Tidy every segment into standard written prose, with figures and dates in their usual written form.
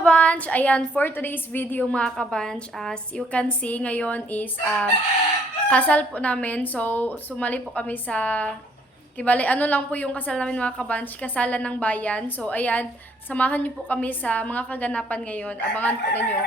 kabanch, ayan, for today's video mga kabanch, as you can see ngayon is kasal po namin. So, sumali po kami sa, kibali, ano lang po yung kasal namin mga kabanch, kasalan ng bayan. So, ayan, samahan niyo po kami sa mga kaganapan ngayon. Abangan po ninyo.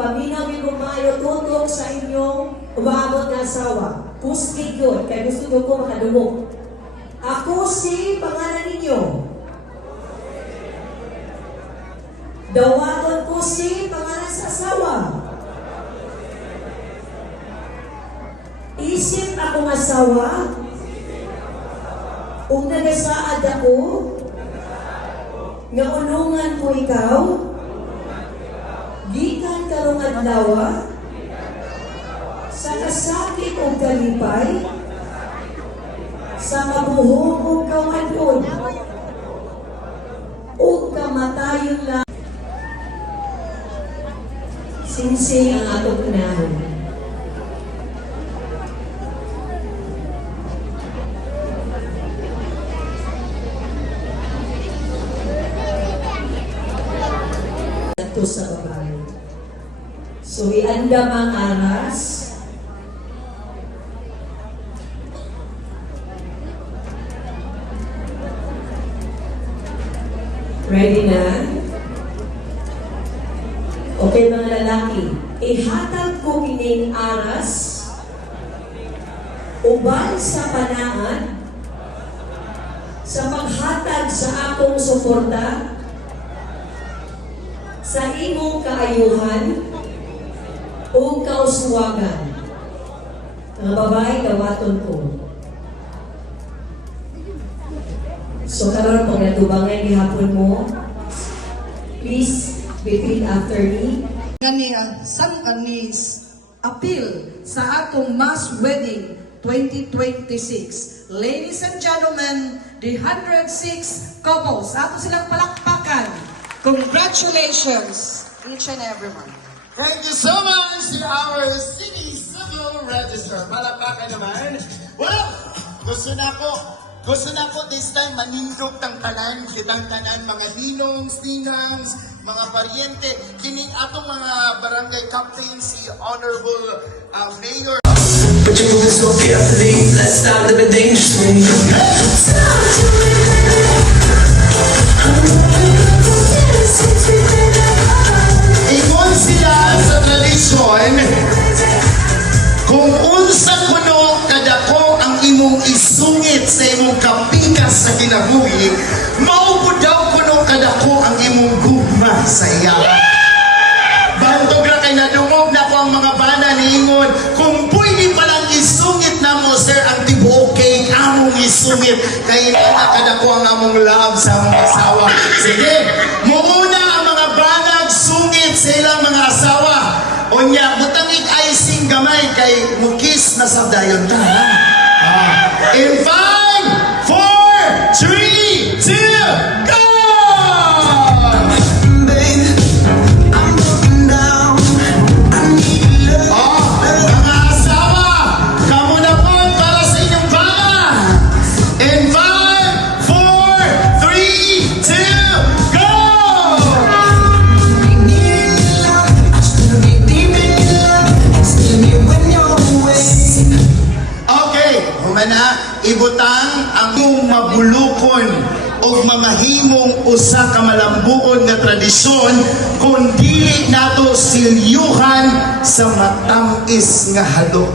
Paminawi ko maayo tutok sa inyong umabot na asawa. Puskig yun, kaya gusto ko makadumog. Ako si pangalan ninyo. Dawagon ko si pangalan sa asawa. Isip akong asawa. Kung nagasaad ako, nga unungan ko ikaw, gikan karong adlaw sa kasakit o kalipay, sa mabuhong o kawadon, o kamatayon lang. Sinsing ang atong pinahon. Ito sa babae. So, iandam ang aras. Ready na? Okay, mga lalaki. Ihatag ko kining aras uban sa panaan sa paghatag sa akong suporta sa imong kaayuhan o kauswagan. Mga babae, dawaton ko. So, karon pag natubangan gihapon mo, please repeat after me. San Anis appeal sa atong mass wedding 2026. Ladies and gentlemen, the 106 couples. Ato silang palakpakan. Congratulations, each and everyone. Thank you so much to our City Civil Register. Palakpakan naman. Well, gusto na ko this time manindog ng tanan, kitang tanan, mga ninongs, ninangs, mga paryente, kining atong mga barangay captain, si Honorable Mayor. But you're moving so carefully, let's start living dangerously. Ingon sila sa tradisyon, kung unsa kuno kadako ang imong isungit sa imong kapikas sa kinabuhi, mao daw kuno kadako ang imong gugma sa iya. Bantog ra kay nadungog na ko ang mga bana niingon, kung pwede palang isungit na mo, sir, ang tibuok cake among isungit, kay kadako ang among love sa among asawa. Sige, muuna ang mga banag sungit sa ilang mga asawa. Unya, butangik icing gamay kay mukis na sa dayon ta. In 5, 4, 3, 2, go! Mga asawa, kamo na po para sa inyong bana. In 5, 4, 3, 2, go! Okay, humana, ibutang ang iyong mabulukon o mamahimong usa ka malambuon nga tradisyon kung dili nato silyuhan sa matamis nga halok.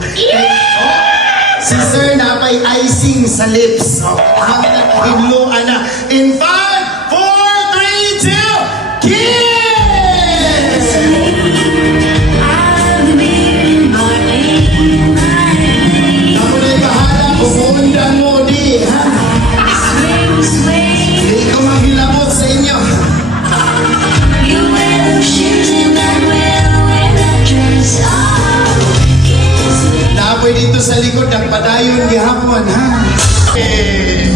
Si Sir napay icing sa lips. Hanggang hinluan na. In 5, 4, 3, 2, kiss! Ako na'y bahala, bumundan mo di, ha? Hindi ko maghilabot sa inyo. Naapoy dito sa likod, nagpadayon gihapon, ha? Eh.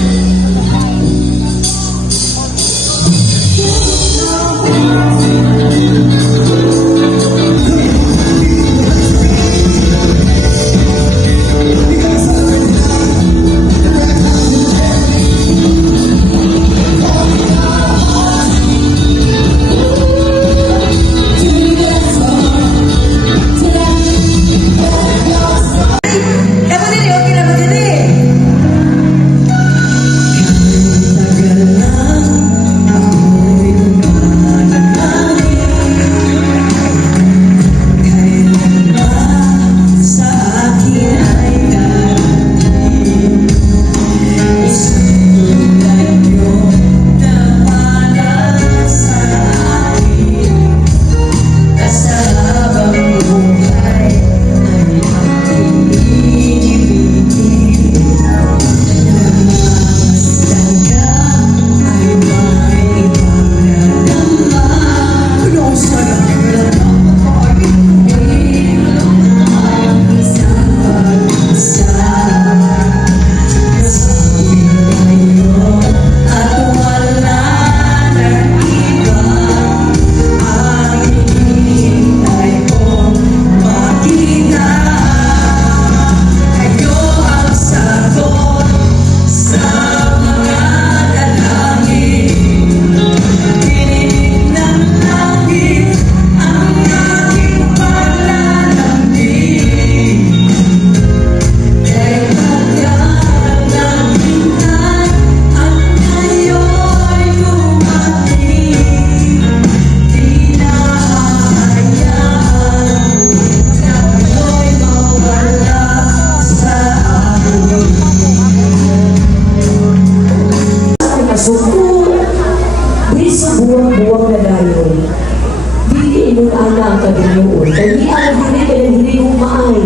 ang kagiliyon. Kaya ang dili ka ng hiligong maay.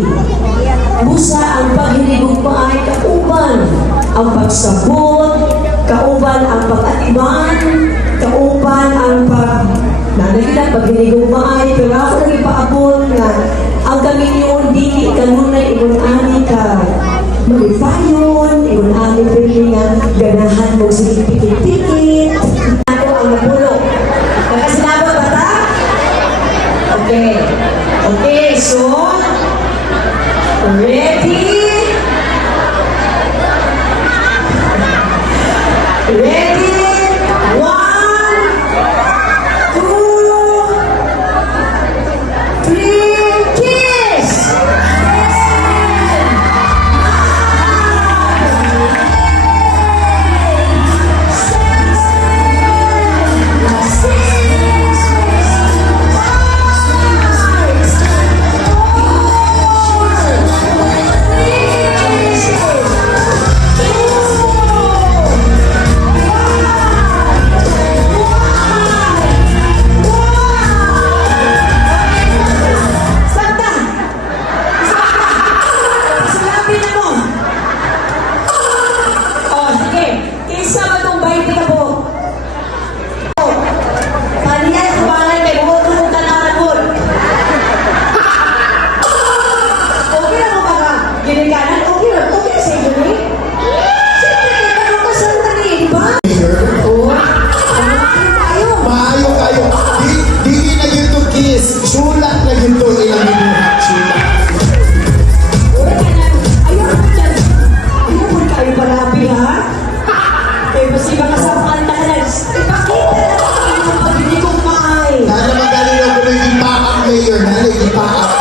Busa ang paghiligong maay kauban ang pagsabot, kauban ang pag-atiban, kauban ang nanagila paghiligong maay. Pero ako nang ipaabot nga ang kagiliyon dili kanunay ingon ani ka malipayon, ingon ani pwede nga ganahan mo sige pikit-pikit. Ako ang nabulok. Nakasinabot ba ta? Okay. Okay, so, ready? Ready? 1, 2, 3, kiss! Maayo kayo. Di na yun to kiss. Sulat na yun to ilang minuhat. Sulat. Nana magaling ako na yung ipaak, Mayor. Nana yung ipaak.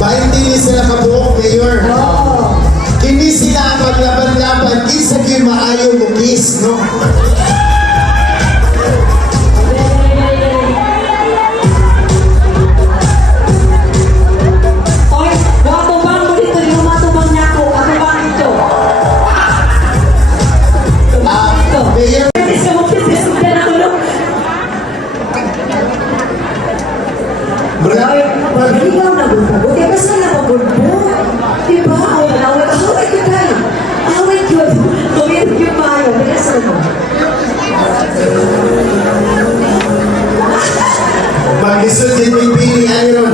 Bahit hindi sila kabuok, Mayor. Hindi sila maglaban-laban. Isa yung maayo mo kiss, no? Mayor, Ikaw na buta. Buti ba sana pagulpo? Diba? Away ko tayo. Away ko. Gawin ko maayo. Bilasan mo. mag-isod din mo yung pili, Iron.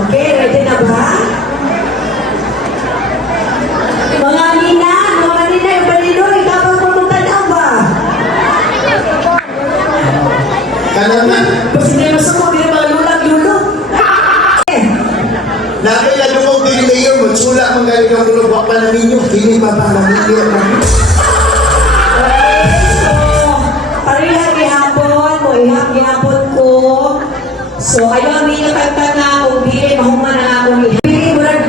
Okay, ready na ba? Mga nina, yung balinoy, kapag pumuntan na ba? Kanaman, Kasi hindi mo sa mga mga lulag-lulo. namin na lumog din, Mayor. Magsula kung galing ang ulog. Wak pa na ninyo. Hindi pa pa na ninyo. Parihag ihapon mo, ihapon ko. So, ayaw ang ninyo kanta na kung di mahuman na ako ni Happy. Murag,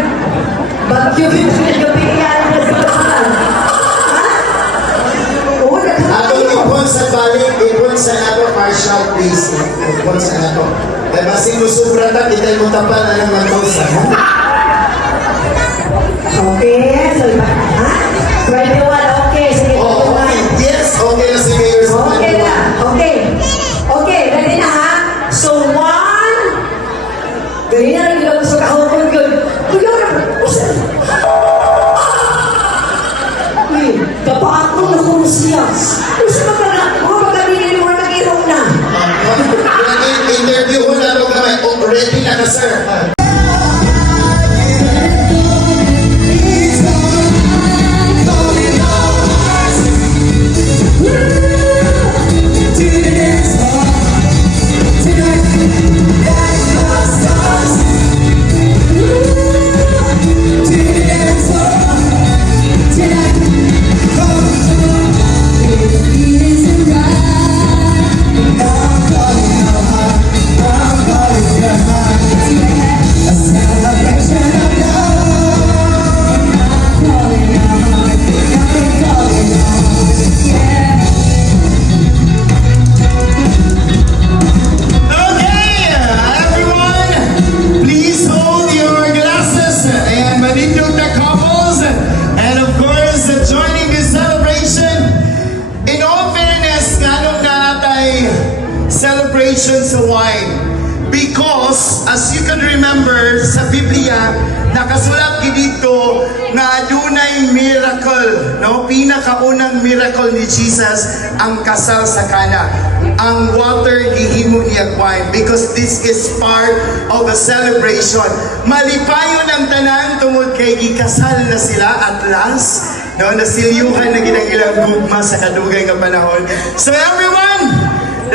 bagyo pinagpilihan na sa bahan. Ha? Oo, Atong ipon sa balik, ipon sa ato, Marshall, please. Ipon sa ato. Dahil masing musubra ta, kita'y mo tapan na ng magkausa. Okay, so iba. Ha? 21, okay. Sige, Oh, 21. yes, okay na si Mayor sa Okay na. Okay. Okay, ready na ha? So, 1. Ganyan na rin lang sa kahapon yun. Kuya na. Uy, kapako na kung siya. Gusto magkabilin mo na nag-irong na. Interview ko na ito kamay. Oh, ready na ka, sir. as you can remember sa Biblia, nakasulat dito nga adunay miracle, no? Pinakaunang miracle ni Jesus ang kasal sa Cana. Ang water gihimo niya wine because this is part of a celebration. Malipayon ang tanan tungod kay gikasal na sila at last, no? Nasilyuhan na ginang ilang gugma sa kadugay nga panahon. So everyone,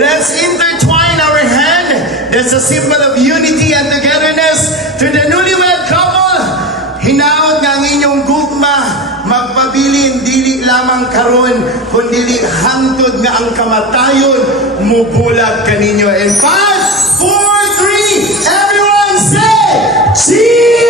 let's intertwine our hand. That's a symbol of unity and togetherness. To the newlywed couple, hinaot nga ang inyong gugma, magpabilin, dili lamang karon, kundi hangtod nga ang kamatayon, mubulag kaninyo. And 5, 4, 3, everyone say, cheers!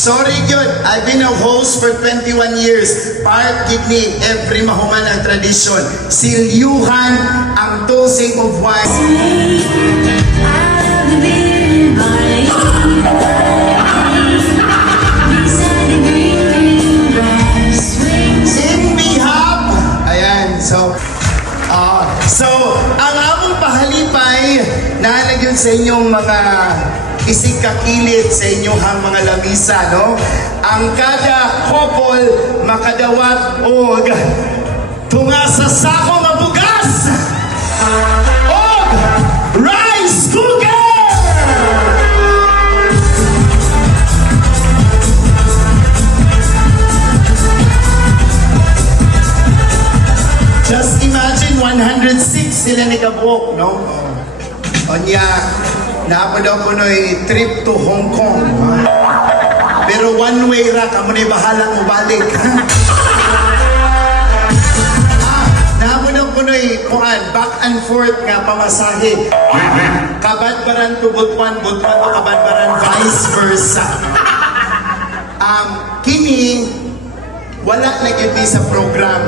Sorry yun, I've been a host for 21 years. Part kidney, every mahuman ang tradisyon. Silyuhan ang dosing of wine. In behalf, ayan, so ang among pahalipay na nagyon sa inyong mga isig kakilit sa inyong mga lamisa, no? Ang kada couple makadawat og tunga sa sako nga bugas og rice cooker! Just imagine 106 sila ni kabuok, no? Onya, naapod daw ko no'y trip to Hong Kong. Pero one way ra, kamo na'y bahalang ubalik. Naapod daw ko no'y back and forth nga pamasahe. Kabadbaran to Butwan, Butwan to Kabadbaran, vice versa. Kini, wala na yun ni sa program.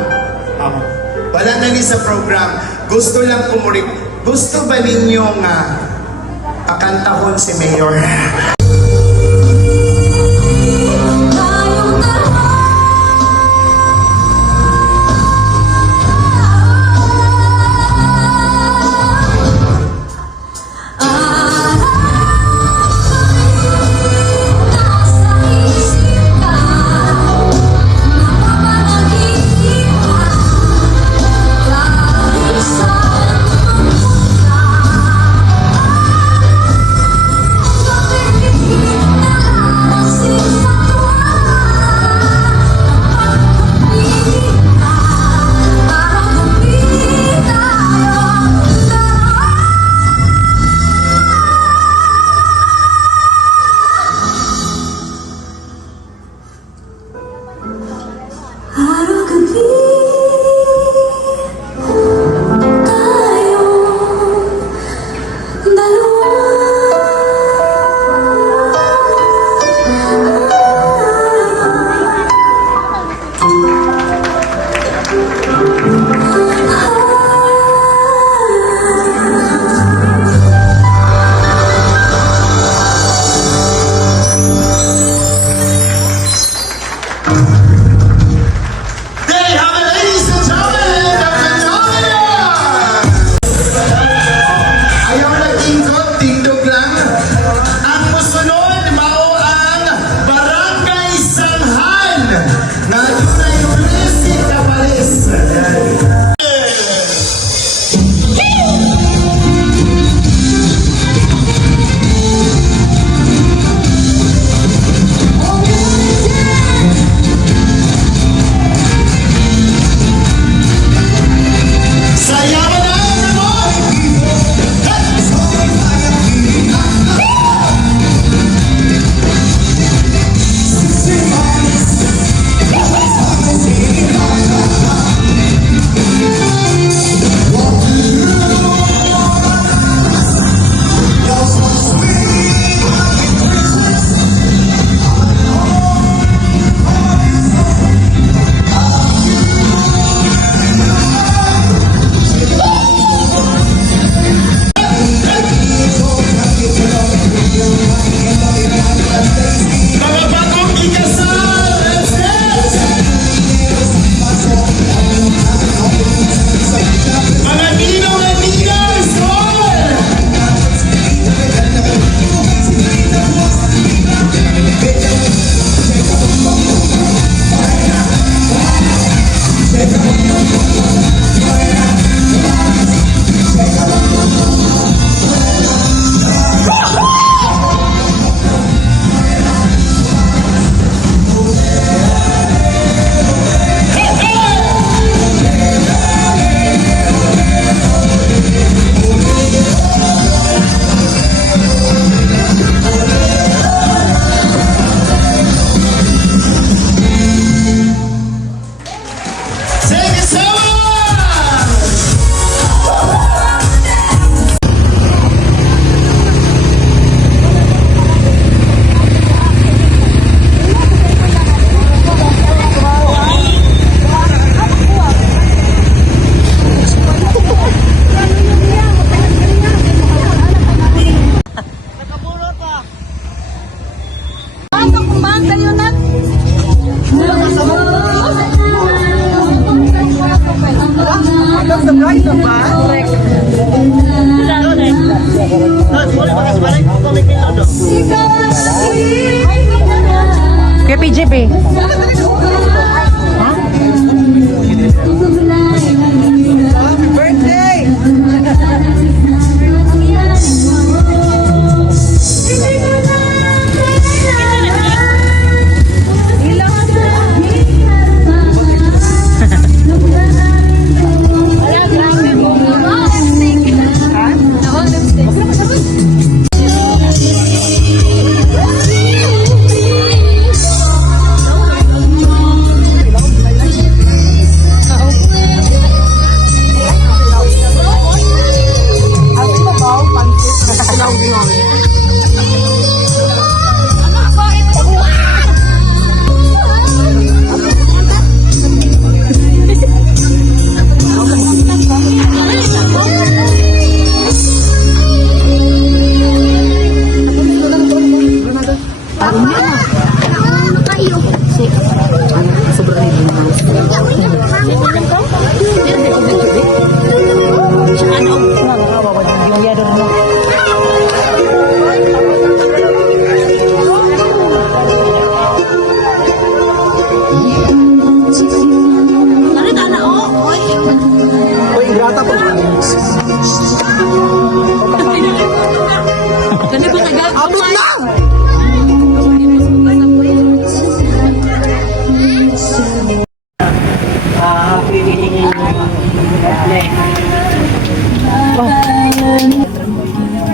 Wala na ni sa program. Gusto lang kumurik. Gusto ba ninyo nga pakantahon si Mayor? They have an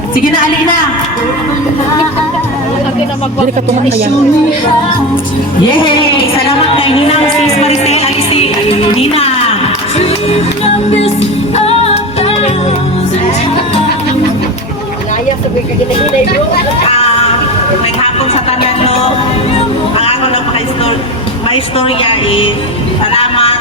Sige na, ali na. Yay! Salamat kay Ninang Sis Maricel Alisi. Ninang. May hapon sa tanan, no? Ang ako ng may istorya is salamat.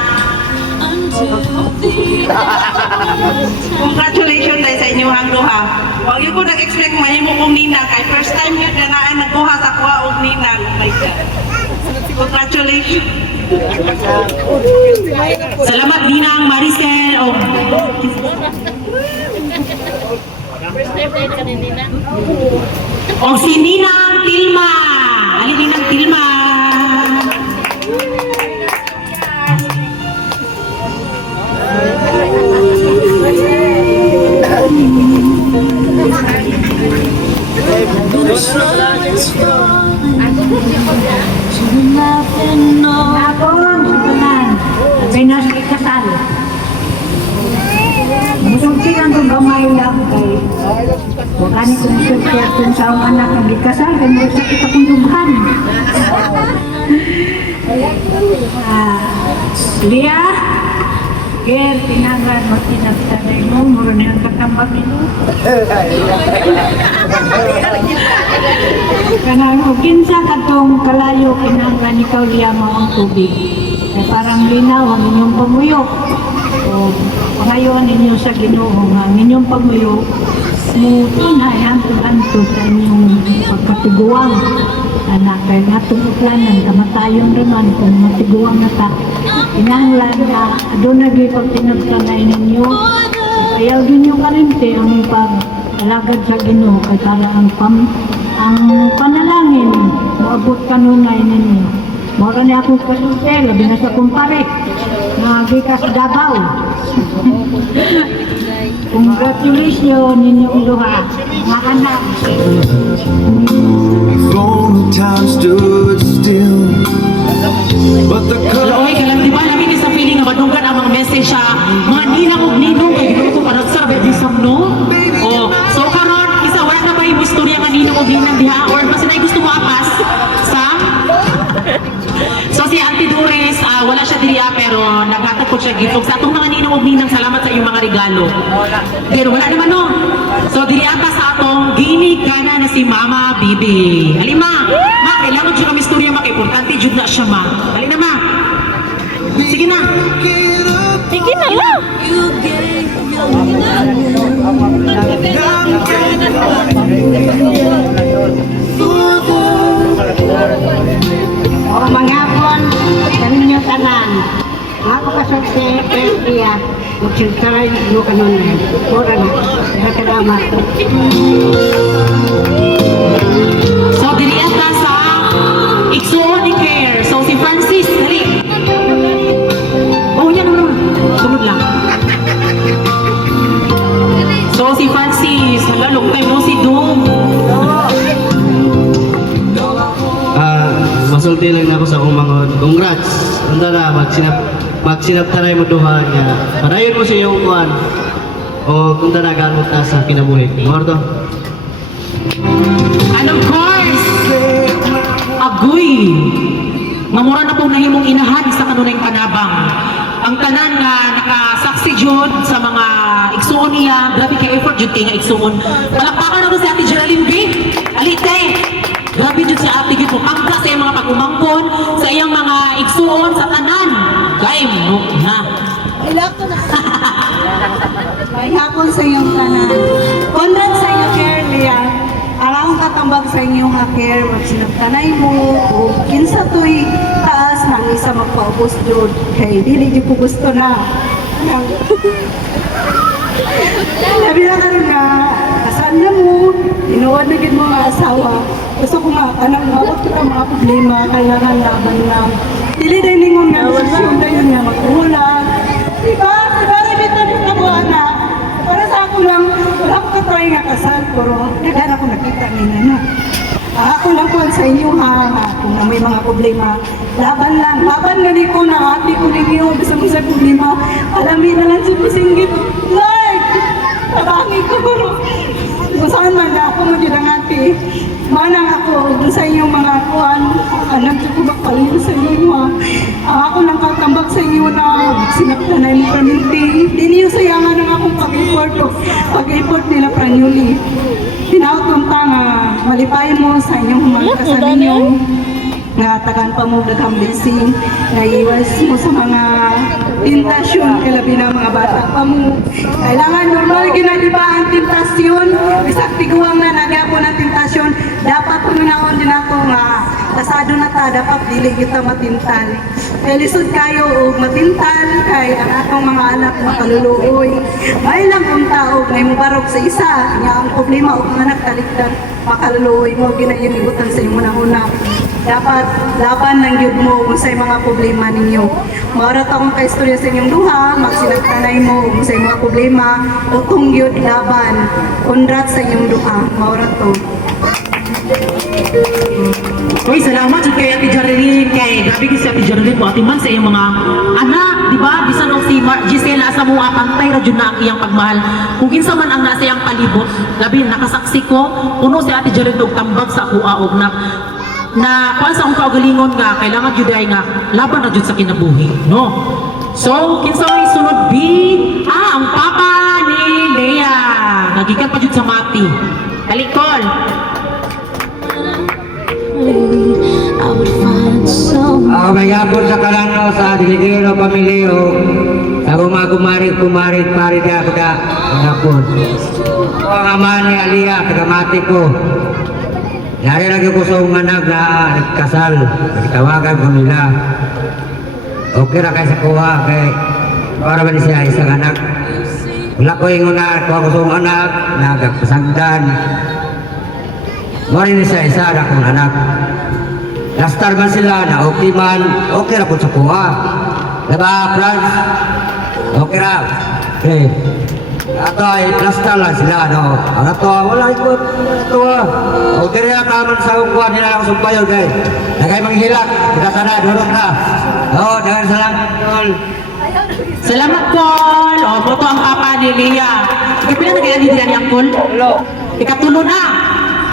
Congratulations tayo sa inyong duha. Huwag yun ko nag-expect mahimo kong ninang. Kay first time yun na naan nagkuha sa kuha og ninang. Oh my God. Congratulations. Salamat Ninang Maricel. O si Ninang Tilma. Ali Ninang Tilma. Kasal. Musultihan kung gamay lang kay bukan kung musultihan kung sa ang anak ang ikasal kay musultihan kita kung dughan. Lia, Ger, tinangan mo tinagtanay mo, muro na ang katambag nito. Kanang kung kinsa katong kalayo, kinangan ikaw liya mo ang tubig. Kaya parang linaw ang inyong pamuyok. O ngayon ninyo sa Ginoo nga inyong pamuyok mutina hantod-hantod sa inyong pagkatiguang. Anak kay natong uplanan kamatayon raman kung matiguang na ta. Inanglan na doon nagipag tinagtanay ninyo. Ayaw ninyo karinti ang pag-alagad sa Ginoo kay para ang panalangin maabot kanunay ninyo. Mora niya akong kasulti, labi na sa kumpare. Nagikas Davao. Congratulations ninyong luha, mga anak. Before time stood still, but the Oy, kalang di ba namin sa feeling na madunggan ang mga message siya. Mga ninang og ninong kay gito ko para sa birthday samno. Oh, so karon isa wala na ba yung istorya nga ninong og ninang diha or basta na gusto mo apas sa So si Auntie Doris, wala siya diriya pero naghatag ko siya gift. Sa atong mga ninong og ninang, salamat sa iyong mga regalo. Pero wala naman no. So diriya pa sa atong ginig kana na si Mama Bibi. Halima, ma, kailangan siya kami istorya ma, importante jud na siya ma. Halina ma. Sige na. Sige na lang. O mga hapon, kaninyo tanan. Ako kasulti, Persia. Magsiltaray mo kanunay. Mura na. Salamat. So diriya ta sa Igsuon ni Care. So si Francis, dali. Oh, yan naman. Sunod lang. So si Francis, hala, long time no si Dong. Masulti lang na ako sa akong mga congrats. Anda na, magsinap taray mo duha niya. Padayon mo sa iyong kuhan. O kung na gamot na sa kinabuhi. Morto. And of course, agoy. Mamura na pong nahimong inahan sa kanunay panabang. Ang tanan nga nakasaksi jud sa mga igsuon niya, grabe kay effort jud kay nga igsuon. Palakpakan ako si Ate Geraldine B. Alite. Grabe jud si Ate gid mo pangka sa iyang mga pagumangkon, sa iyang mga igsuon sa tanan. Kay mo na. May hapon sa iyong tanan. Congrats sa iyo, Kerlia. Alang katambag sa inyong care, magsinagtanay mo, o kinsa to'y taas ng isa magpaubos doon. Kay dili ko gusto na. Sabi na ka rin na, kasaan na mo, inuwan na gid mo nga asawa. Gusto ko nga, mawag ko mga problema, kailangan laban lang. Dili din ningon nga, desisyon na yun nga, magkulang. Diba? Diba, ribita din na ko, anak. Para sa ako lang, wala ko katry nga kasal, pero naghan ako nakita nila na. Ako lang po sa inyo ha, kung na may mga problema, laban lang. Laban nga ko na ate ko ninyo, bisang sa problema. Alamin na lang si Pisinggit. Lord! Tabangi ko. Kung saan man ako magyudang ate. Manang ako dun sa inyong mga kuhan. Anak ko ba palayo sa inyo ha. Ako lang katambak sa inyo na sinakta na yung perminti. Di niyo sayangan ng akong pag-import ko. Pag-import nila pranyuli. Tinawag nga malipayan mo sa inyong mga kasal ninyo. Nga tagan pa mo daghang blessing. Nga iwas mo sa mga tentasyon. Kailabi na mga bata pa mo. Kailangan normal ginadiba ang tentasyon. Bisag tiguang na nagyapo ng tentasyon. Dapat pununaon din ako nga kasado na ta. Dapat dili kita matintal. Kaya lisod kayo o matintal. Kaya ang atong mga anak makaluluoy. May lang kung tao may mubarog sa isa. Nga ang problema o mga anak talikdan makaluluoy mo. Ginayon ibutan sa iyong una-una. Dapat laban ng yun mo kung sa mga problema ninyo. Marat akong kaistorya sa inyong duha, magsinagtanay mo kung sa mga problema, utong yun laban. Undrat sa inyong duha, marat to. Uy, salamat sa kay Ate Jarlene. Kay grabe kasi Ate Jarlene po, Ate Man sa iyong mga anak, di ba? Bisan og si Gisela sa mga pantay ra jud na ang iyang pagmahal. Kung kinsa man ang nasa iyang palibot, labi nakasaksi ko, puno si Ate Jarlene og tambag sa kuha og na kuan sa akong kaugalingon nga kailangan jud ay nga laban ra jud sa kinabuhi, no? So, kinsa may sunod B? Ang papa ni Lea. Nagikan pa jud sa Mati. Talikol. May hapon sa kalano sa Diligiro Pamilyo. Sa kumarit pari na ako na hapon. Ang ama ni Alia, tagamati ko. Yari lagi ko sa anak na nagkasal. Nagtawagan ko nila. Okay na kayo sa kuha. Kaya para ba siya isang anak. Wala ko yung una. Kuha ko sa anak. Nagpasagdan. Mori ni siya isa na kong anak. Lastar man sila na okay man. Okay na ko sa kuha. Diba, Franz? Okay na. Okay. Ato ay lastar lang sila, no? Ang ato, wala ikot. Ito o diri na naman sa kuha nila ako sumpayo, guys. Nagay manghilak. Kita sana, durot na. Oo, jangan salamat, Paul. Salamat, Paul. O, boto ang papa ni Lea. Kapila na kaya nila niyang Paul? Ikatulo na.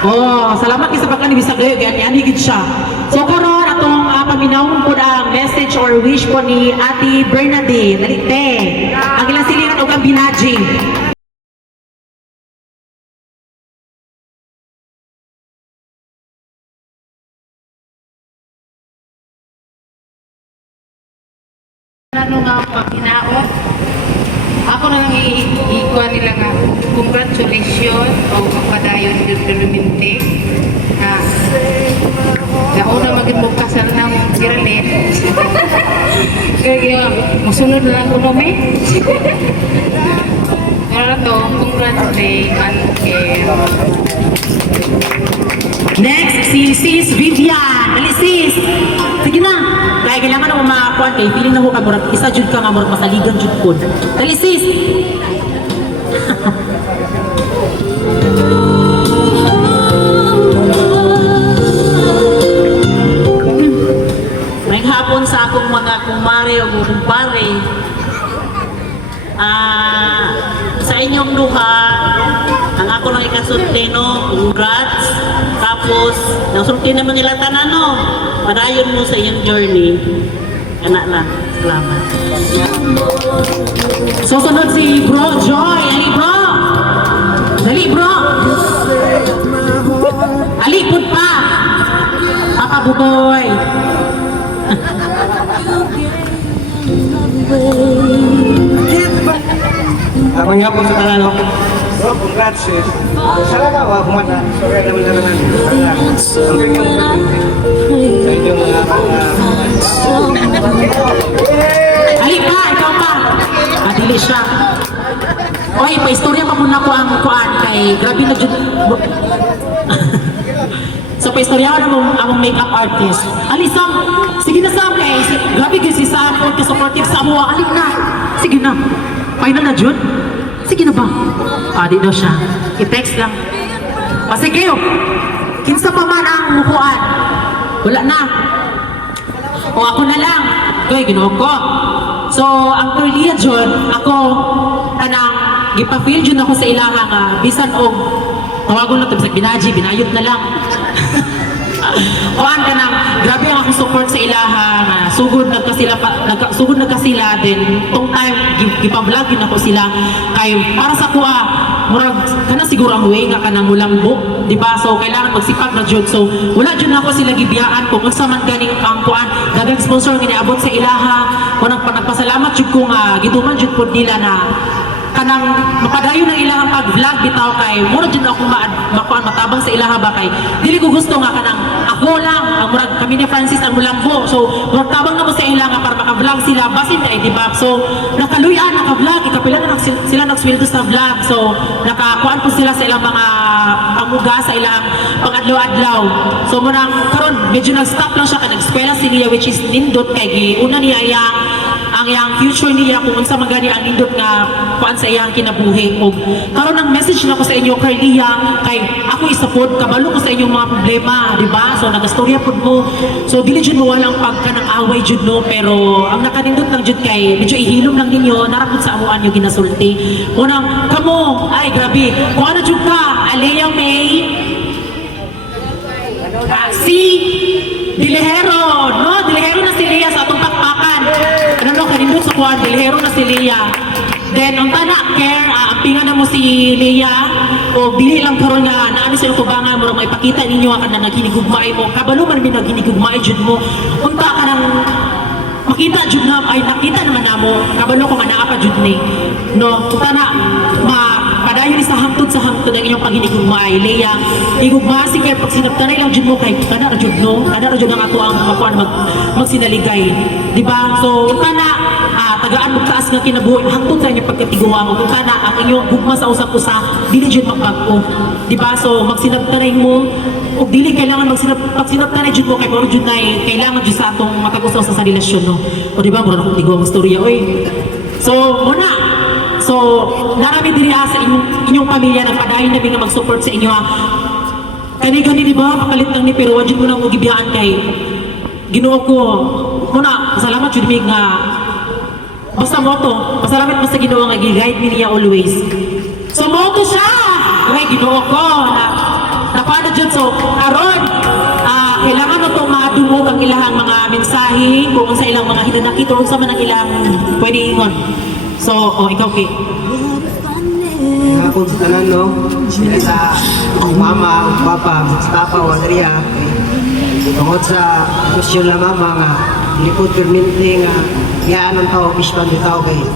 Oh, salamat kasi baka ni bisag gayo ganyan higit siya. So karon atong paminawon po ang message or wish po ni Ate Bernadette. Dalite. Ang ilang siliran og ang binaji. Ano nga pagkinaot? Ako na lang ikuha nila nga congratulations o magpadayon duluminti na nauna maging mo kasal ng Giralet. Kaya musunod na lang ko me. Pero to, congratulations. Next, si Sis Vivian. Dali, Sis. Sige na. Kaya kailangan ako makakuan kay feeling na ko kamurag isa jud ka nga murag masaligan jud pod. Dali, Sis. May hapon sa akong mga kumare o kumpare. Sa inyong duha, ang ako lang ikasulti, no? Congrats. Tapos, nasulti naman nila tanan, no? Padayon mo sa iyong journey. Anak na. Salamat. Susunod si Bro Joy. Ali, bro! Dali, bro! Alipod pa! Papa Buboy! Abang yapon sa talano. So, congrats, sis. Sana ka, kumata. Sorry naman na naman. Ang bigyan mo sa inyong mga Ali pa! Ikaw pa! Madili siya. Oy, paistorya pa muna ko ang kuan kay grabe na jud. So paistorya ko among makeup artist. Ali Sam, sige na Sam kay grabe gyud si Sam ko supportive sa amo. Ali na. Sige na. Final na jud. Sige na ba? Di daw siya. I-text lang. Sige. Kinsa pa man ang mukuan. Wala na. O ako na lang. Koy, Ginoo ko. So, ang Carlia John, ako, kanang, gipafeel dyan ako sa ilaha nga, bisan og, tawagon na ito, bisag binaji, binayot na lang. Kuan ka nang, grabe ang akong support sa ilaha nga, sugod nagkasila din, tong time, gipa-vlog yun ako sila, kay, para sa kuha, murag, kana siguro ang way nga kanang mulambok, di ba? So, kailangan magsipag na jud. So, wala jud na ako sila gibiyaan kung unsa man ganing ang kuan, dagang sponsor giniabot sa ilaha, kung nagpasalamat jud ko nga, gituman jud pod nila na, kanang mapadayon ng ilang pag-vlog bitaw kay mura jud ako makuan matabang sa ilaha ba kay dili ko gusto nga kanang ako lang ang murag kami ni Francis ang mulambo so murag tabang na mo sa ilaha para maka-vlog sila basin ay di ba so nakaluyan naka-vlog ikapila na sila nagsweldo sa vlog so nakakuan po sila sa ilang mga pamuga sa ilang pang-adlaw-adlaw so murang karon medyo nag-stop lang siya kanang eskwela siya which is nindot kay una niya ang iyang future niya kung unsa magani ang nindot nga kuan sa iyang kinabuhi og karon ang message na ko sa inyo Carlia kay ako isa pod kabalo ko sa inyong mga problema di ba so nagastorya pod mo so dili jud mo walang pagkanang away jud no pero ang nakanindot lang jud kay medyo ihilom lang ninyo narapod sa amuan yung ginasulti unang kamo ay grabe kung ano jud ka Alea May si Dilihero no Dilihero na si Lea sa atong pakpakan ano no kanindot sa kuan Dilihero na si Lea then ang tanak care ampingan na mo si Lea o dili lang karon nga naani sa tubangan mo may pakita ninyo ka na naghinigugmay mo kabalo man mi naghinigugmay jud mo unta ka nang makita jud na ay nakita naman namo kabalo ko nga naa pa jud ni no unta na padayon sa hangtod ang inyong paghinigugmay Lea igugma sige pag sinabtanay lang jud mo kay kana ra jud no kana ra jud ang ato ang makuan magsinaligay di ba so unta na tagaan mo taas nga kinabuhi hangtod sa inyong pagkatiguwa mo kung kana ang inyong gugma sa usap-usa dili jud magbago di ba so magsinabtanay mo ug dili kailangan magsinabtanay jud mo kay mao jud nay kailangan jud sa atong matag-usaw sa relasyon no o di ba mura na kong tiguwa mo storya oy so muna so narami diri sa inyong pamilya na padayon na nga mag-support sa inyo kani di ba pakalit lang ni pero wajud mo nang gibiyaan kay Ginoo ko muna salamat jud mi nga basta mo to, pasalamat mo sa Ginoo nga gi-guide mi niya always. So mo to siya. Ay Ginoo ko na paano dyan so aron kailangan mo itong madungog ang ilahang mga mensahe kung sa ilang mga hinanakit o sa man ang ilang pwede ingon. So ikaw Kay. Ako sa tanan no, sila sa mama, papa, sa papa, Andrea. Tungod sa kusyon na mama nga, lipod perminti nga, yaan ang tao, bispan di tao kayo.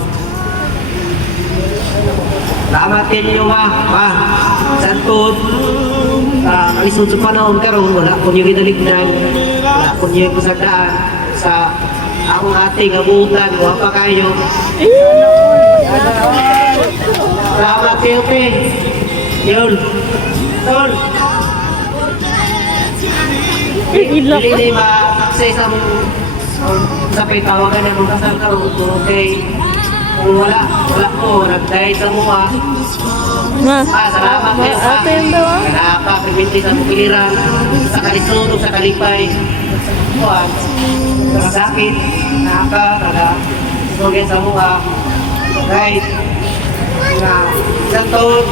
Lamatin nyo santod, kalisod sa panahon karon wala ko nyo ginaligdan, wala ko nyo kusadaan sa akong ating abutan, wapa kayo. Salamat kayo, te. Yun. Tol. Dili ma-access ang sa pitawagan na mga kasal ka okay. Kung wala ko, nag-diet sa mga. Salamat kayo sa nakaka-preventi sa bukiliran, sa kalisod, sa kalipay. Sa sakit, nakaka-sugay sa mga. Right. Santod.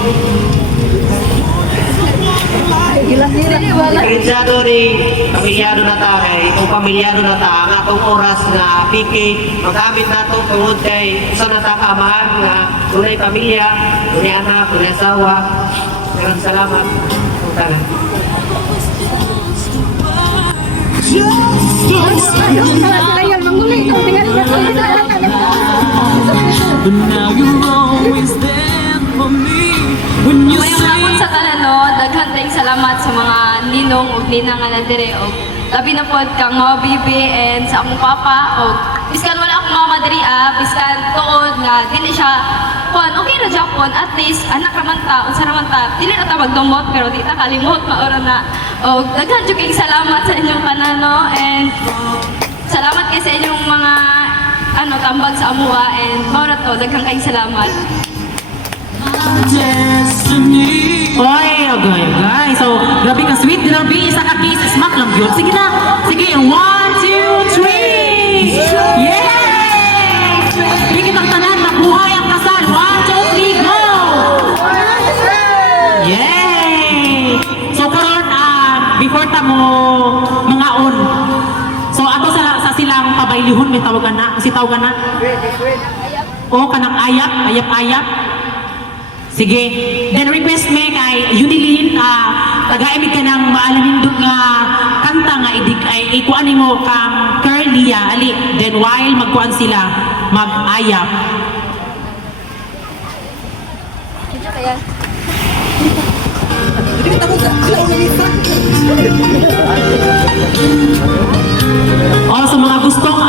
Pamilyado ni pamilyado na ta kay kung pamilyado na ta ang atong oras na piki magamit nato tungod kay usa na ta kaamahan nga dunay pamilya, dunay anak, dunay asawa. Maraming salamat sa tanan. But now you're always there for me when you Mayong hapon sa tanan no, daghan tayong salamat sa mga ninong ug ninang nga nandire og labi na pod kang mga bibi and sa akong papa og biskan wala akong mama diri biskan tuod nga dili siya kon okay ra Japon at least anak raman ta unsa raman ta dili na ta magdumot pero di ta kalimot maura na og daghan jud kay salamat sa inyong tanan no and salamat kay sa inyong mga tambag sa amua and maura to daghang kay salamat. Oy, agay. So, grabe ka sweet. Grabe, isa ka kiss. Smack lang yun. Sige na. Sige, 1, 2, 3. Yay! Hindi kitang tanan, mabuhay ang kasal. 1, 2, 3, go! Yay! So karon before ta mo mga on. So ato sa silang pabaylihon may tawagan na, si tawagan na. O kanang ayap. Sige. Then request me kay Yunilin, taga-imig ka ng maalamindot nga kanta nga ay ikuan mo kang Curlia ali. Then while magkuan sila, mag-ayap. Sa mga gustong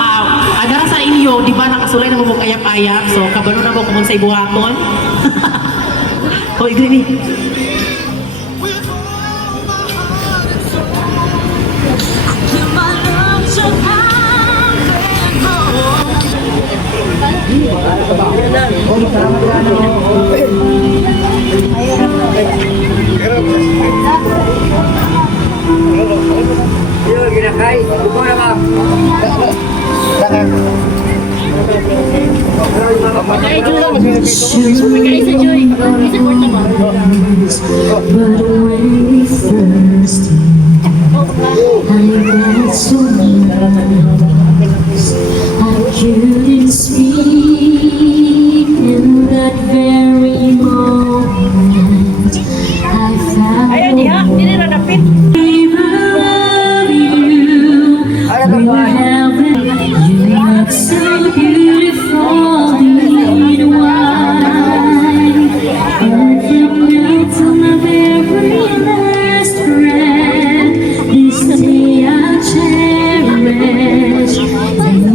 adara sa inyo, di ba nakasulay na mo ayap-ayap? So kabalo na mo kung sa ibuhaton. Oh, igri ni. But when we first I got so nervous I couldn't speak. In that very moment I found you look so beautiful in white, and from now to my very last breath, this day I cherish. You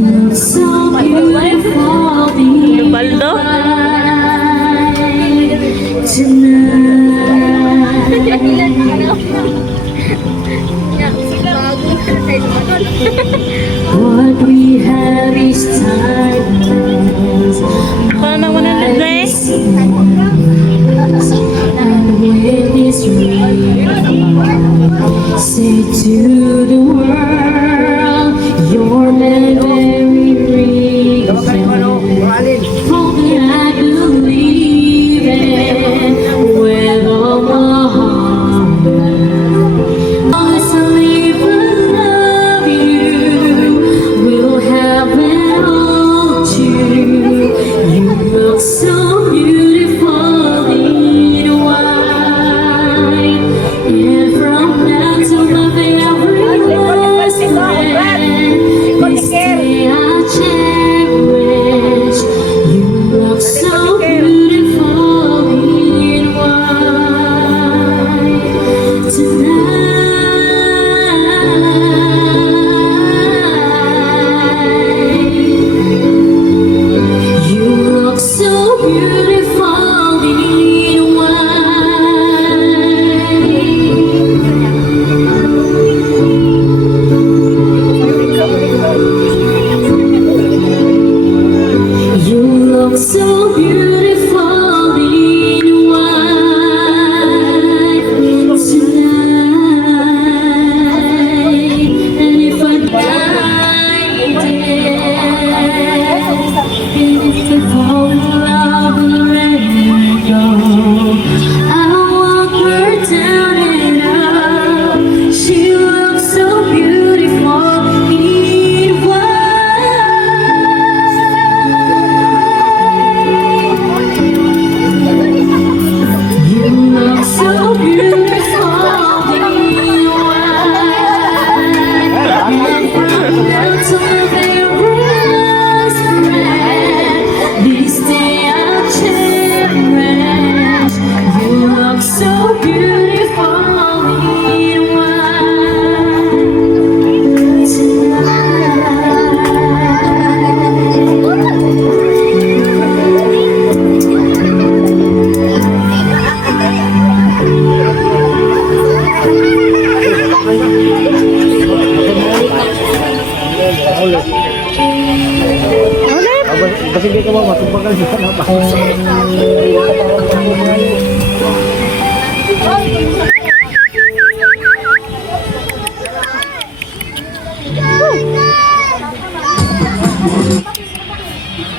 look so beautiful in white What we have is timeless. And when it's real, say to the world, you're my very reason. For me, I believe it with all my heart. Always live and love you. We'll have it all too. You look so beautiful in white, and from now to my very last breath, this day I cherish. You look so beautiful in white tonight. You look so beautiful in white. You look so beautiful in white tonight. And if I die dead, and if I fall in love and let her go, I'll walk her down and up. She looks so beautiful in white. You look so beautiful in white, and from now to my very last breath, this day I'll cherish. You look so beautiful in white tonight.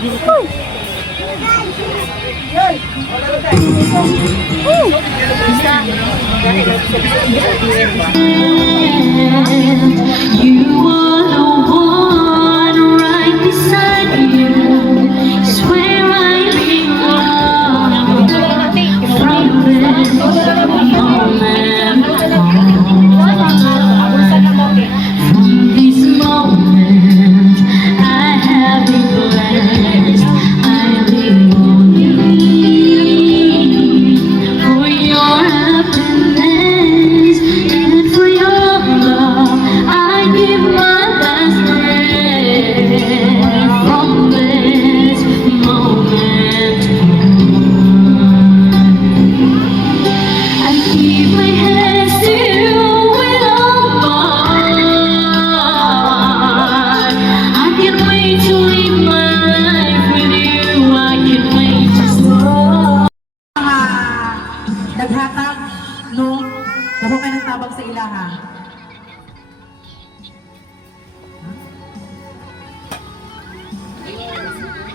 You are the one right beside you. Swear I belong from this moment. From this moment, I have been blessed. I live on you for your happiness and for your love. I give my last breath from this moment on. I keep my hands to you with all mine. I can't wait to live my life with you. I can't wait to slow. Naghatag, no? Dako kayo ng tabang sa ilaha.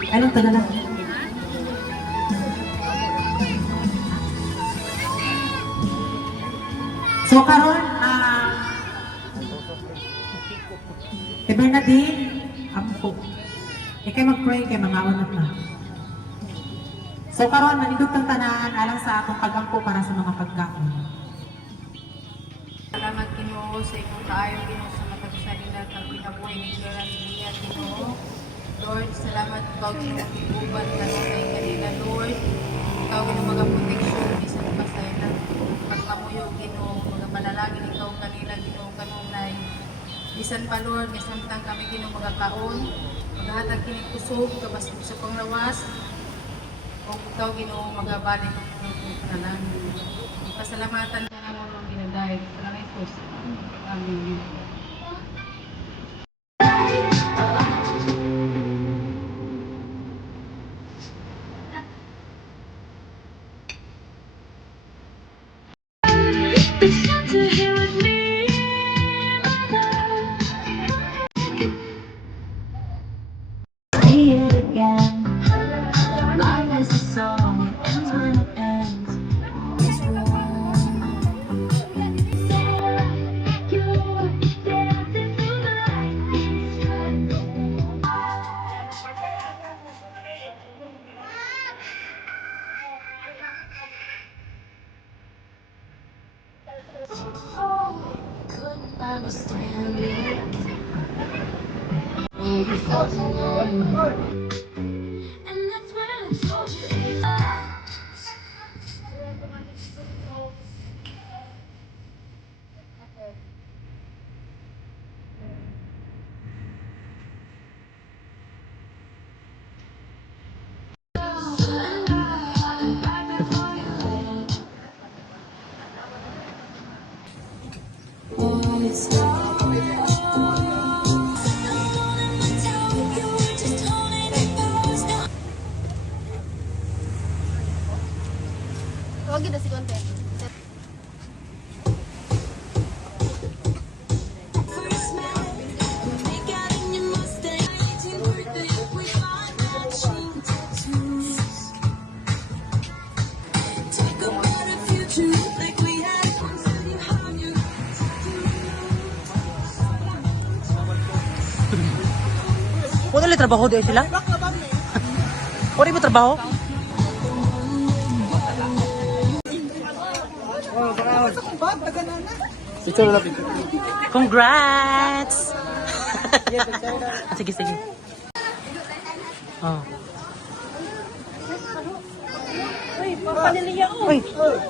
Anong taga So karon, kay Bernadine, ampo. Ikay mag-pray kay mga unat na. So karon, manindot ang tanan alang sa atong pag-ampo para sa mga pagkaon. Salamat Ginoo sa imong kaayo Ginoo sa matag sa nila kang kinabuhi ni Clarence niya Ginoo. Lord, salamat ikaw Ginoo gibuban ka sa kanila Lord. Ikaw Ginoo mga protection bisan pa sa ilang pagkamuyo Ginoo, mga panalangin ikaw kanila Ginoo kanong nay. Bisan pa Lord, may samtang kami Ginoo mga kaon, maghatag kini kusog kabas sa panglawas. Kung ikaw Ginoo magabalik ng panalangin. Pasalamatan ka na mo ginadahil. Salamat po. Amen. It's time to hear with me, Say it again. Life is a song, it ends when it ends. It's wrong. You're dancing through the couldn't understand it. And that's when I told you Huwag kita si Conte. Wala ulit trabaho di sila? Wala ba trabaho? Congrats! Sige, sige. Oh. Uy,